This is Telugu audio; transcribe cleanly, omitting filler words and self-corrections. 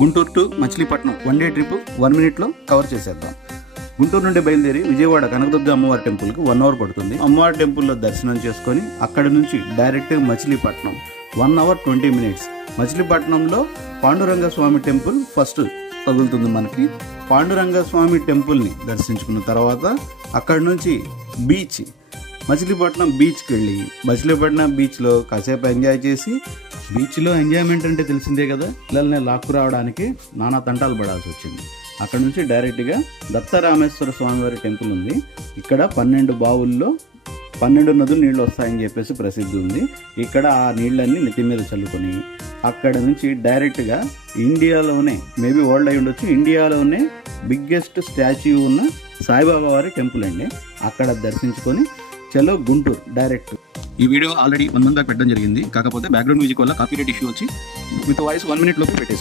Guntur to Machilipatnam 1 day trip 1 మినిట్లో కవర్ చేసేద్దాం. గుంటూరు నుండి బయలుదేరి విజయవాడ కనకదుర్గ అమ్మవారి టెంపుల్కి 1 అవర్ పడుతుంది. అమ్మవారి టెంపుల్లో దర్శనం చేసుకొని అక్కడి నుంచి డైరెక్ట్ మచిలీపట్నం 1 అవర్ 20 మినిట్స్. మచిలీపట్నంలో పాండురంగ స్వామి టెంపుల్ ఫస్ట్ తగులుతుంది మనకి. పాండురంగ స్వామి టెంపుల్ని దర్శించుకున్న తర్వాత అక్కడి నుంచి బీచ్ మచిలీపట్నం బీచ్కి వెళ్ళి మచిలీపట్నం బీచ్లో కాసేపు ఎంజాయ్ చేసి, బీచ్లో ఎంజాయ్మెంట్ అంటే తెలిసిందే కదా, పిల్లల్ని లాక్కు రావడానికి నానా తంటాలు పడాల్సి వచ్చింది. అక్కడ నుంచి డైరెక్ట్గా దత్తరామేశ్వర స్వామివారి టెంపుల్ ఉంది. ఇక్కడ 12 బావుల్లో 12 నదులు నీళ్ళు వస్తాయని చెప్పేసి ప్రసిద్ధి ఉంది. ఇక్కడ ఆ నీళ్ళన్నీ నెత్తి మీద చల్లుకొని అక్కడ నుంచి డైరెక్ట్గా ఇండియాలోనే, మేబీ వరల్డ్ అయి ఉండొచ్చు, ఇండియాలోనే బిగ్గెస్ట్ స్టాచ్యూ ఉన్న సాయిబాబా వారి టెంపుల్ అండి. అక్కడ దర్శించుకొని చలో గుంటూరు డైరెక్ట్. ఈ వీడియో ఆల్రెడీ 1 మంత్ దాకా పెట్టడం జరిగింది. కాకపోతే బ్యాక్గ్రౌండ్ మ్యూజిక్ వల్ల కాపీరైట్ ఇష్యూ వచ్చి విత్ వాయిస్ 1 మినిట్ లోపు పెట్టేశారు.